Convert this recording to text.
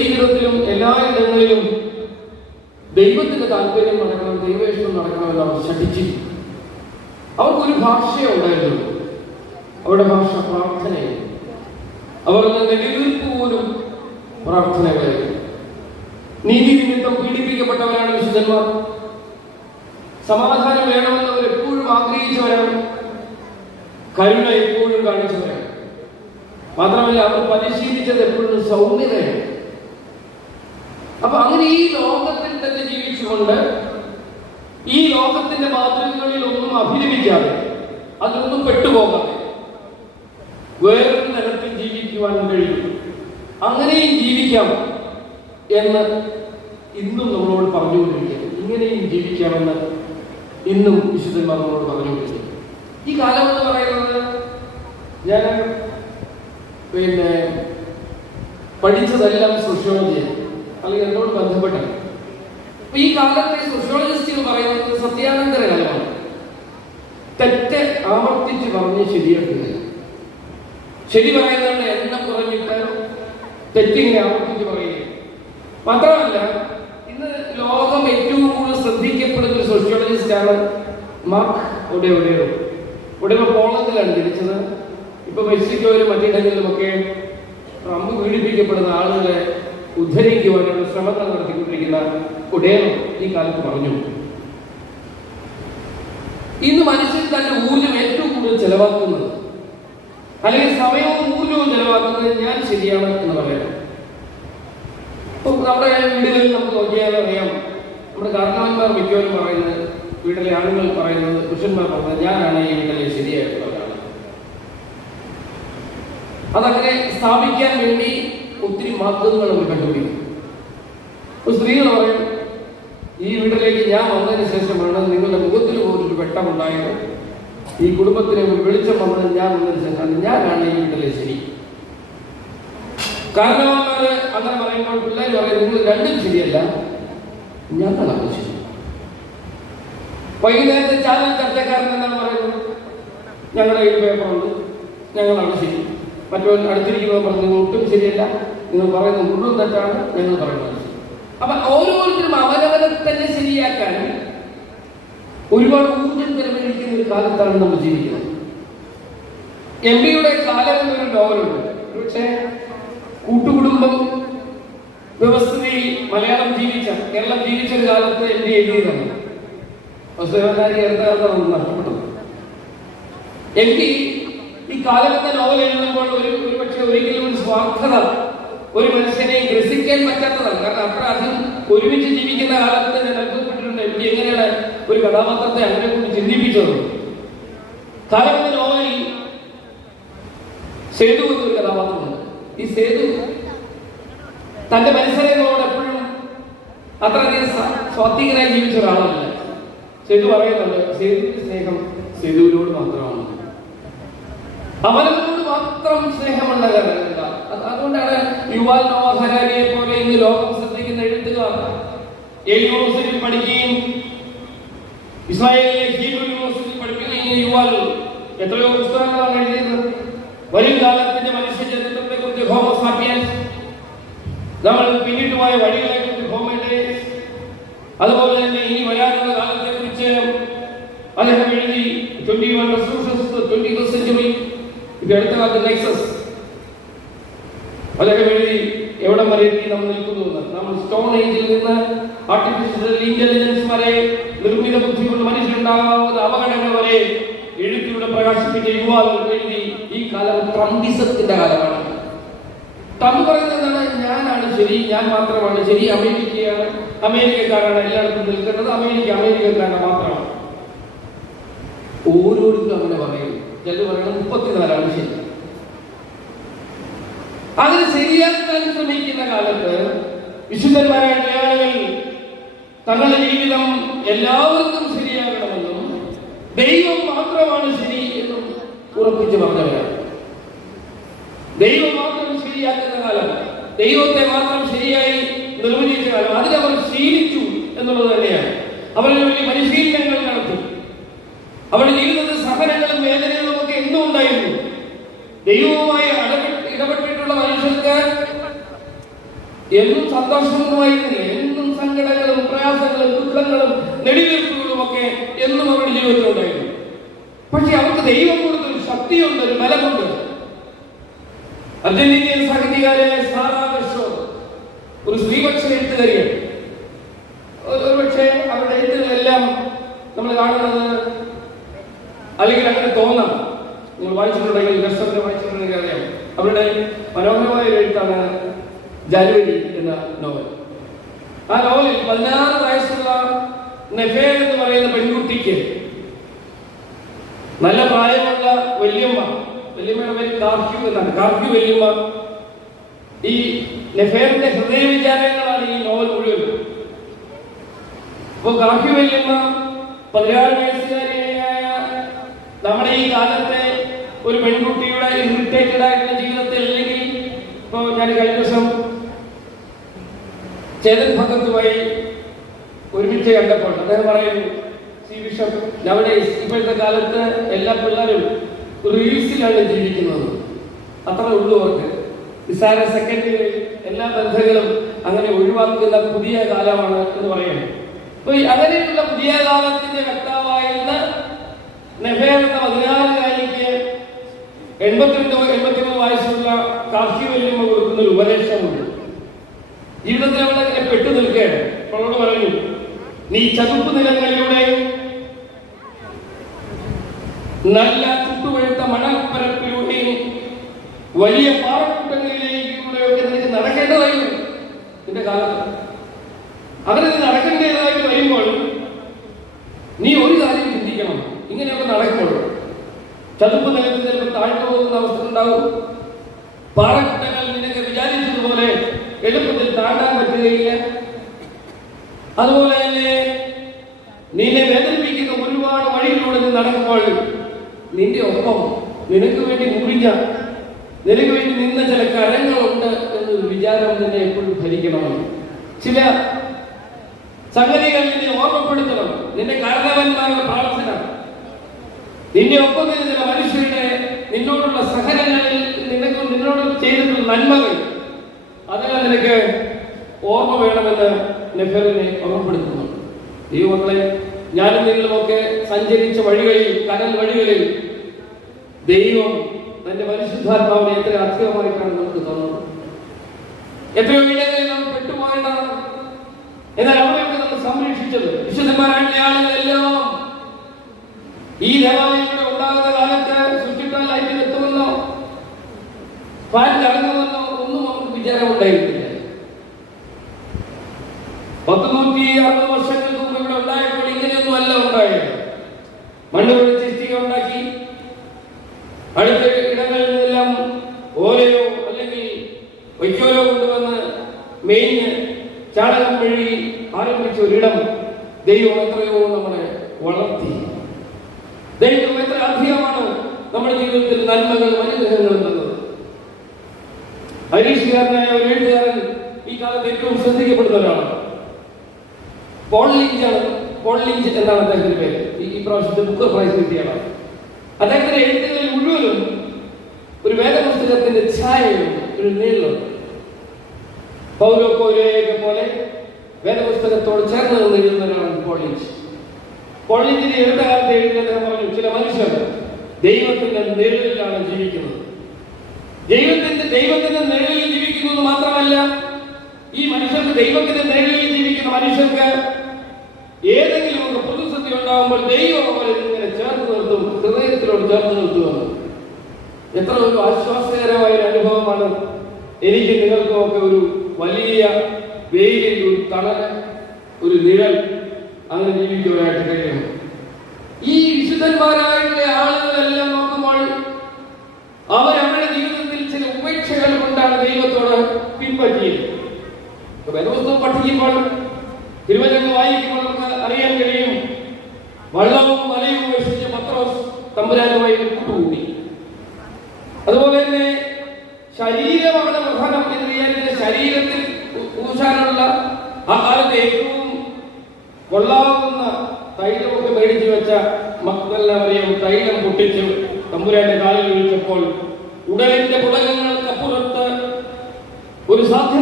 ജീവിതത്തിലും എല്ലായിടങ്ങളിലും ദൈവത്തിന്റെ താല്പര്യം നടക്കണം, ദൈവേഷ്ടം നടക്കണമെന്ന് അവർ ശഠിച്ചിരുന്നു. അവർക്കൊരു ഭാഷയേ ഉണ്ടായിരുന്നുള്ളൂ, അവരുടെ ഭാഷ പ്രാർത്ഥനയായിരുന്നു. അവർ നെടുവീർപ്പ് പോലും പ്രാർത്ഥനകളായിരുന്നു. നീതി നിമിത്തം പീഡിപ്പിക്കപ്പെട്ടവരാണ് വിശുദ്ധന്മാർ. സമാധാനം വേണമെന്ന് അവർ എപ്പോഴും ആഗ്രഹിച്ചവരാണ്. കരുണ എപ്പോഴും കാണിച്ചവരാണ്. മാത്രമല്ല അവർ പരിശീലിച്ചത് എപ്പോഴും സൗമ്യതയാണ്. അപ്പൊ അങ്ങനെ ഈ ലോകത്തിൽ തന്നെ ജീവിച്ചുകൊണ്ട് ഈ ലോകത്തിന്റെ മാതൃകകളിൽ ഒന്നും അഭിനമിക്കാതെ, അതിലൊന്നും പെട്ടുപോകാതെ വേറൊരു തരത്തിൽ ജീവിക്കുവാൻ കഴിയും. അങ്ങനെയും ജീവിക്കാം എന്ന് ഇന്നും നമ്മളോട് പറഞ്ഞുകൊണ്ടിരിക്കുന്നു. ഇങ്ങനെയും ജീവിക്കാമെന്ന് ഇന്നും വിശുദ്ധന്മാർ നമ്മളോട് പറഞ്ഞുകൊണ്ടിരിക്കുന്നു. ഈ കാലം എന്ന് പറയുന്നത് ഞാൻ പഠിച്ചതെല്ലാം സോഷ്യോളജിയാണ്, അല്ലെങ്കിൽ എന്നോട് ബന്ധപ്പെട്ടാണ്. അപ്പൊ ഈ കാലത്തെ സോഷ്യോളജിസ്റ്റുകൾ പറയുന്നത് സത്യാനന്തര കാലമാണ്. തെറ്റ് ആവർത്തിച്ച് പറഞ്ഞ് ശരിയാക്കുക. ശരി പറയുന്നവരുടെ എണ്ണം കുറഞ്ഞിട്ട് തെറ്റിങ്ങനെ ആവർത്തിച്ച് പറയുക. മാത്രമല്ല, ഇന്ന് ലോകം ഏറ്റവും കൂടുതൽ ശ്രദ്ധിക്കപ്പെടുന്ന ഒരു സോഷ്യോളജിസ്റ്റാണ് മാർക്ക് ഒഡേവോ. ഒഡേവോ പോളണ്ടിലാണ് ജനിച്ചത്. ഇപ്പൊ മെക്സിക്കോയിലും മറ്റിടങ്ങളിലുമൊക്കെ ട്രംപ് പീഡിപ്പിക്കപ്പെടുന്ന ആളുകളെ ഉദ്ധരിക്കുവാനുള്ള ശ്രമങ്ങൾ നടത്തിക്കൊണ്ടിരിക്കുന്ന ഒഡേവോ ഈ കാലത്ത് പറഞ്ഞു, ഇന്ന് മനുഷ്യൻ തന്റെ ഊർജ്ജം ഏറ്റവും കൂടുതൽ ചെലവാക്കുന്നത്, അല്ലെങ്കിൽ സമയവും ഊർജ്ജവും ചെലവാക്കുന്നത് ഞാൻ ശരിയാണ് എന്ന് പറയാം. നമ്മുടെ വീടുകളിൽ നമുക്ക് നോക്കിയാൽ അറിയാം, നമ്മുടെ കാരണവന്മാർ മിക്കവരും പറയുന്നത്, വീട്ടിലെ ആളുകൾ പറയുന്നത്, പുരുഷന്മാർ പറയുന്നത്, ഞാനാണ് ഈ വീട്ടിലെ ശരിയായിട്ടുള്ള ഒരാൾ. അതങ്ങനെ സ്ഥാപിക്കാൻ വേണ്ടി ഒത്തിരി മാർഗങ്ങൾ അവർ കണ്ടുപിടിക്കും. സ്ത്രീകൾ പറയും, ഈ വീട്ടിലേക്ക് ഞാൻ വന്നതിന് ശേഷമാണ് നിങ്ങളുടെ മുഖത്തിൽ പോലൊരു വെട്ടമുണ്ടായത്, ഈ കുടുംബത്തിന് ഒരു വെളിച്ചം വന്നത് ഞാൻ വന്നതിന് ശേഷമാണ്, ഞാനാണ് ഈ വീട്ടിലെ ശരി. കാരണവന്മാര് അങ്ങനെ പറയുമ്പോൾ പിള്ളേർ പറയും, നിങ്ങൾ രണ്ടും ശരിയല്ല, ഞങ്ങളാണ് ശരി. വൈകുന്നേരത്തെ ചാനൽ ചർച്ചക്കാരൻ എന്നാണ് പറയുന്നത്, ഞങ്ങളുടെ ഈ പേപ്പറുണ്ട്, ഞങ്ങളാണ് ശരി. മറ്റൊരു അടുത്തിരിക്കുന്നത് പറഞ്ഞു, നിങ്ങൾ ഒട്ടും ശരിയല്ല, നിങ്ങൾ പറയുന്നത് മുഴുവൻ തെറ്റാണ്, ഞങ്ങൾ പറയുന്നത് ശരി. അപ്പൊ ഓരോരുത്തരും അവരവരെ തന്നെ ശരിയാക്കാൻ ഒരുപാട് ഊർജ്ജം ചെലവഴിക്കുന്ന ഒരു കാലത്താണ് നമ്മൾ ജീവിക്കുന്നത്. എംപിയുടെ കാലം എന്നൊരു നോവലുണ്ട്. പക്ഷേ കൂട്ടുകുടുംബം വ്യവസ്ഥയിൽ കേരളം ജീവിച്ച ഒരു കാലത്ത് എംപി എഴുതിയതാണ്. നഷ്ടപ്പെട്ടത്. എംപി ഈ കാലത്തെ നോവൽ എഴുതുമ്പോൾ ഒരുപക്ഷെ ഒരിക്കലും ഒരു സ്വാർത്ഥത ഒരു മനുഷ്യനെ ഗ്രസിക്കാൻ പറ്റാത്തതാണ്. കാരണം അത്ര അധികം ഒരുമിച്ച് ജീവിക്കുന്ന കാലത്ത് ഞാൻ അനുഭവപ്പെട്ടിട്ടുണ്ട് എംപി എങ്ങനെയാണ് ഒരു കഥാപാത്രത്തെ അങ്ങനെ കൊണ്ട് ചിന്തിപ്പിച്ചത്. കാലത്തെ നോവലിൽ സേതു എന്നൊരു കഥാപാത്രമുണ്ട്. ഈ സേതു തന്റെ പരിസരങ്ങളോട് എപ്പോഴും അത്രയധികം സ്വാത്വികനായി ജീവിച്ച ഒരാളല്ല. സേതു പറയുന്നുണ്ട്, സേതുവിന്റെ സ്നേഹം സേതുവിനോട് മാത്രമാണ്, അവനവനോട് മാത്രം സ്നേഹമുള്ള കാരണമില്ല. അതുകൊണ്ടാണ് യുവാൽ നോവ ഹരാരിയെ പോലെ ഇന്ന് ലോകം ശ്രദ്ധിക്കുന്ന എഴുത്തുകാർ യൂണിവേഴ്സിറ്റിയിൽ പഠിക്കുകയും ഇസ്രായേലിലെ ഹീബ്രു യൂണിവേഴ്സിറ്റിയിൽ പഠിക്കുകയും യുവാൽ എത്രയോ പുസ്തകങ്ങളാണ് എഴുതിയത്. വരും കാലത്തിന്റെ മനുഷ്യ ചരിത്രത്തെ കുറിച്ച് ഹോമോ സാപ്പിയൻസ്, നമ്മൾ പിന്നിട്ട് പോയ വഴികളെ കുറിച്ച് ഹോമോ ഡേസ്, അതുപോലെ തന്നെ ഇനി വരാനുള്ള കാലത്തെ കുറിച്ച് അദ്ദേഹം എഴുതി 21 Resolutions to the 21st Century. ഇത് അടുത്ത കാലത്ത് നെക്സസ് അദ്ദേഹം എഴുതി എവിടം വരെ നമ്മൾ നിൽക്കുന്നു എന്ന്. നമ്മൾ സ്റ്റോൺ ഏജിൽ നിന്ന് ആർട്ടിഫിഷ്യൽ ഇന്റലിജൻസ് വരെ നിർമ്മിത ബുദ്ധിയുള്ള മനുഷ്യരുണ്ടാകാവുന്ന അപകടങ്ങൾ വരെ എഴുത്തിലൂടെ പ്രകാശിപ്പിച്ച യുവാക്കൾ എഴുതി. ഈ കാലം ട്രംപിസത്തിന്റെ കാലമാണ്. ട്രംപ് പറയുന്നത് ഞാനാണ് ശരി, ഞാൻ മാത്രമാണ് ശരി, അമേരിക്കക്കാരാണ് എല്ലായിടത്തും നിൽക്കുന്നത്, അമേരിക്കക്കാരാണ് മാത്രമാണ്. ഓരോരുത്തരും അങ്ങനെ പറയും. ചിലർ പറയണം 34 ശരി. അതിന് ശരിയാക്കാൻ ശ്രമിക്കുന്ന കാലത്ത് വിശുദ്ധന്മാരായ ആളുകൾ തങ്ങളുടെ ജീവിതം എല്ലാവർക്കും ശരിയാകണമെന്നും ദൈവം മാത്രമാണ് ശരി എന്നും ഉറപ്പിച്ച് പറഞ്ഞവരാണ്. ദൈവം മാത്രം ശരിയാക്കുന്ന കാലം, ദൈവത്തെ മാത്രം ശരിയായി നിർവചിച്ച കാലം, അതിനവർ ശീലിച്ചു എന്നുള്ളത് തന്നെയാണ്. അവരുടെ വലിയ പരിശീലനങ്ങൾ നടത്തി. അവരുടെ ജീവിതത്തിൽ സഹനങ്ങളും വേദനകളും ഒക്കെ എന്നും ഉണ്ടായിരുന്നു. ദൈവവുമായി ഇടപെട്ടിട്ടുള്ള മനുഷ്യർക്ക് എന്നും സന്തോഷവുമായിരുന്നില്ല. എന്നും സങ്കടങ്ങളും പ്രയാസങ്ങളും ദുഃഖങ്ങളും നെടുവീർപ്പുകളും ഒക്കെ എന്നും അവരുടെ ജീവിതത്തിലുണ്ടായിരുന്നു. പക്ഷെ അവർക്ക് ദൈവം കൊടുത്തൊരു ശക്തിയുണ്ട്, ഒരു ബലമുണ്ട്. അർജന്റീനിയൻ സാഹിത്യകാരിയായ സാറാ ബഷോ ഒരു സ്ത്രീപക്ഷ എഴുത്തുകാരിയാണ്. ഒരുപക്ഷെ അവരുടെ എഴുത്തുകളെല്ലാം നമ്മൾ കാണുന്നത്, അല്ലെങ്കിൽ അങ്ങനെ തോന്നാം, നിങ്ങൾ വായിച്ചിട്ടുണ്ടെങ്കിൽ, ദർശകരെ വായിച്ചിട്ടുണ്ടെങ്കിൽ അറിയാം, അവരുടെ മനോഹരമായ ഒരു എഴുത്താണ് ജാനുവരി എന്ന നോവൽ. ആ നോവലിൽ 16 വയസ്സുള്ള നെഫേർ എന്ന് പറയുന്ന പെൺകുട്ടിക്ക് നല്ല പ്രായമുള്ള വല്യമ്മയുടെ പേര് കാർക്യൂ എന്നാണ്. കാർക്യൂ വല്യമ്മ ഈ നെഫേറിന്റെ ഹൃദയ വിചാരങ്ങളാണ് ഈ നോവൽ മുഴുവൻ. അപ്പൊ കാർക്യൂ വല്യമ്മ 16 വയസ്സുകാരിയായ നമ്മുടെ ഈ കാലത്തെ ഒരു പെൺകുട്ടിയുടെ ഇറിറ്റേറ്റഡ് ആയിട്ടുള്ള ജീവിതത്തിൽ, അല്ലെങ്കിൽ ഇപ്പൊ ഞാൻ കഴിഞ്ഞ ദിവസം ചേതൻ ഭഗത്തുമായി ഒരുമിച്ച് കണ്ടപ്പോൾ അദ്ദേഹം പറയുന്നു, സി ബിഷപ്പ്, ഇപ്പോഴത്തെ കാലത്ത് എല്ലാ പിള്ളേരും റീൽസിലാണ് ജീവിക്കുന്നത്, അത്ര ഉള്ളൂ അവർക്ക്. നിസ്സാര സെക്കൻഡുകളിൽ എല്ലാ ബന്ധങ്ങളും അങ്ങനെ ഒഴിവാക്കുന്ന പുതിയ കാലമാണ് എന്ന് പറയുന്നത്. അപ്പൊ അങ്ങനെയുള്ള പുതിയ കാലത്തിന്റെ വ്യക്താവായിരുന്ന നെഫേർ എന്ന 16-കാരിക്ക് 82-83 വയസ്സുള്ള കാർഷി വല്യമ്മ കൊടുക്കുന്ന ഒരു ഉപദേശമുണ്ട്. ജീവിതത്തിൽ അവളെ പെട്ടു നിൽക്കുകയാണ്. അവളോട് പറഞ്ഞു, നീ ചതുപ്പ് നിലങ്ങളിലൂടെ നല്ല ചുട്ടുപഴുത്ത മണൽപ്പരപ്പിലൂടെയും വലിയ പാറക്കൂട്ടങ്ങളിലേക്കൂടെയൊക്കെ നിനക്ക് നടക്കേണ്ടതായിരുന്നു നിന്റെ കാലത്ത്. അങ്ങനെ നീ നടക്കേണ്ടതായിട്ട് വരുമ്പോൾ നീ ഒരു കാര്യം ചിന്തിക്കണം. ഇങ്ങനെയൊക്കെ നടക്കുമ്പോൾ ചതുപ്പ് നിലത്ത് ചിലപ്പോൾ താഴ്ന്നു പോകുന്ന അവസ്ഥ ഉണ്ടാവും. പാറക്കൂട്ടങ്ങൾ നിനക്ക് വിചാരിച്ചതുപോലെ എളുപ്പത്തിൽ താണ്ടാൻ പറ്റുകയില്ല. അതുപോലെ തന്നെ നിന്നെ വേദനിപ്പിക്കുന്ന ഒരുപാട് വഴികളിലൂടെ നീ നടക്കുമ്പോൾ നിന്റെ ഒപ്പം നിനക്ക് വേണ്ടി മുറിഞ്ഞ, നിനക്ക് വേണ്ടി നിന്ന ചില കരങ്ങളുണ്ട് എന്നൊരു വിചാരം നിന്നെ എപ്പോഴും ഭരിക്കണം. ചില സംഗതികൾ നിന്നെ ഓർമ്മപ്പെടുത്തണം. നിന്റെ കാരണവന്മാരുടെ പ്രാർത്ഥന, നിന്നെ ഒപ്പം നിന്ന് ചില മനുഷ്യരുടെ നിന്നോടുള്ള സഹനങ്ങളിൽ നിന്നോട് ചെയ്തിട്ടുള്ള നന്മകൾ, അതെല്ലാം നിനക്ക് ഓർമ്മ വേണമെന്ന് നെഫേറിനെ ഓർമ്മപ്പെടുത്തുന്നു. ദൈവമക്കളെ, ഞാനും നിങ്ങളുമൊക്കെ സഞ്ചരിച്ച വഴികളിൽ, കടൽ വഴികളിൽ ദൈവം തന്റെ പരിശുദ്ധാത്മാവിനെ എത്ര അധികമായിട്ടാണ് നമുക്ക് തോന്നുന്നത്. എത്രയോ ഇടങ്ങളിൽ നമ്മൾ പെട്ടുപോകേണ്ടതാണ്. എന്നാൽ അവരെയൊക്കെ നമ്മൾ സംരക്ഷിച്ചത് വിശുദ്ധന്മാരായിട്ടുള്ള ആളുകളെല്ലാം ഈ ദേവാലയങ്ങളുടെ ഉണ്ടാകുന്ന കാലത്ത് സ്വിച്ചിട്ടാൽ ലൈറ്റിൽ എത്തുമെന്നോ ഫാൻ കറങ്ങുമെന്നോ ഒന്നും നമുക്ക് വിചാരമുണ്ടായിരുന്നില്ല. 160 വർഷങ്ങൾക്ക് മുമ്പ് ഇവിടെ ഉണ്ടായപ്പോൾ ഇങ്ങനെയൊന്നും അല്ല ഉണ്ടായത്. മണ്ണ് കുഴിച്ച് ഇഷ്ടിക ഉണ്ടാക്കി അടുത്ത ഇടങ്ങളിൽ നിന്നെല്ലാം ഓലയോ അല്ലെങ്കിൽ വൈക്കോലോ കൊണ്ടുവന്ന് മേഞ്ഞ് ചാണകം മെഴുകി ആരംഭിച്ച ഒരിടം ദൈവം എത്രയോ നമ്മളെ വളർത്തി. ദൈവം എത്ര അധികമാണ് നമ്മുടെ ജീവിതത്തിൽ നന്മകളും അനുഗ്രഹങ്ങളും തന്നത്. ഐറിഷുകാരനായ ഒരു എഴുത്തുകാരൻ ഈ കാലത്ത് ഏറ്റവും ശ്രദ്ധിക്കപ്പെടുന്ന ഒരാളാണ്. പോൾ ലിഞ്ച് എന്നാണ് അദ്ദേഹത്തിന്റെ പേര്. ഈ പ്രാവശ്യത്തെ ബുക്കർ പ്രൈസ് കിട്ടിയാണ്. അദ്ദേഹത്തിന്റെ എഴുത്തുകളിൽ മുഴുവനും ഒരു വേദപുസ്തകത്തിന്റെ ഛായയുണ്ട്, ഒരു നീളമുണ്ട്. പൗലോ കോയിലോയെ പോലെ വേദപുസ്തകത്തോട് ചേർന്ന് നിന്ന് എഴുതുന്ന ഒരാളാണ് പോൾ ലിഞ്ച്. പോൾ ലിഞ്ചിന്റെ എഴുത്തുകാലത്ത് എഴുതി അദ്ദേഹം പറഞ്ഞു, ചില മനുഷ്യർ ദൈവത്തിന്റെ നിഴലിലാണ് ജീവിക്കുന്നത്. ദൈവത്തിന്റെ നിഴലിൽ ജീവിക്കുന്നത് മാത്രമല്ല, ഈ മനുഷ്യർക്ക് ദൈവത്തിന്റെ നിഴലിൽ ജീവിക്കുന്ന മനുഷ്യർക്ക് ഏതെങ്കിലും ഒരു പ്രതിസന്ധി ഉണ്ടാകുമ്പോൾ ദൈവം അവരെ ഇങ്ങനെ ചേർത്ത് നിർത്തും, ഹൃദയത്തിലോട് ചേർത്ത് നിർത്തുമെന്ന്. എത്ര ഒരു ആശ്വാസകരമായ ഒരു അനുഭവമാണ് എനിക്ക് നിങ്ങൾക്കും ഒക്കെ. ഒരു വലിയ വെയിലിൽ ഒരു തണൽ, ഒരു നിഴൽ, അങ്ങനെ ജീവിക്കുവാനായിട്ട് കഴിയണം. ഈ വിശുദ്ധന്മാരായിട്ടുള്ള ആളുകളെല്ലാം നോക്കുമ്പോൾ അവരവരുടെ ജീവിതത്തിൽ ചില ഉപേക്ഷകൾ കൊണ്ടാണ് ദൈവത്തോട് പിൻപറ്റിയത്. വേദപുസ്തകം പഠിക്കുമ്പോൾ, തിരുവചനം വായിക്കുമ്പോൾ നമുക്ക് അറിയാൻ കഴിയും, വള്ളവും മലയും ഉപേക്ഷിച്ച് പത്രോസ് തമ്പുരാനുമായി കൂട്ടുകൂടി. അതുപോലെ തന്നെ ശരീരമാണ് പ്രധാനം എന്ന് വിചാരിച്ച ശരീരത്തിൽ ഊശാനുള്ള ആ കാലത്ത് ഏറ്റവും കൊള്ളാവുന്ന തൈലമൊക്കെ മേടിച്ചു വെച്ച മക്ദലനാമറിയം തൈലം പൊട്ടിച്ച് തമ്പുരാന്റെ കാലിൽ ഒഴിച്ചപ്പോൾ ഉടലിന്റെ പുടകങ്ങൾക്കപ്പുറത്ത് ഒരു സാധ്യത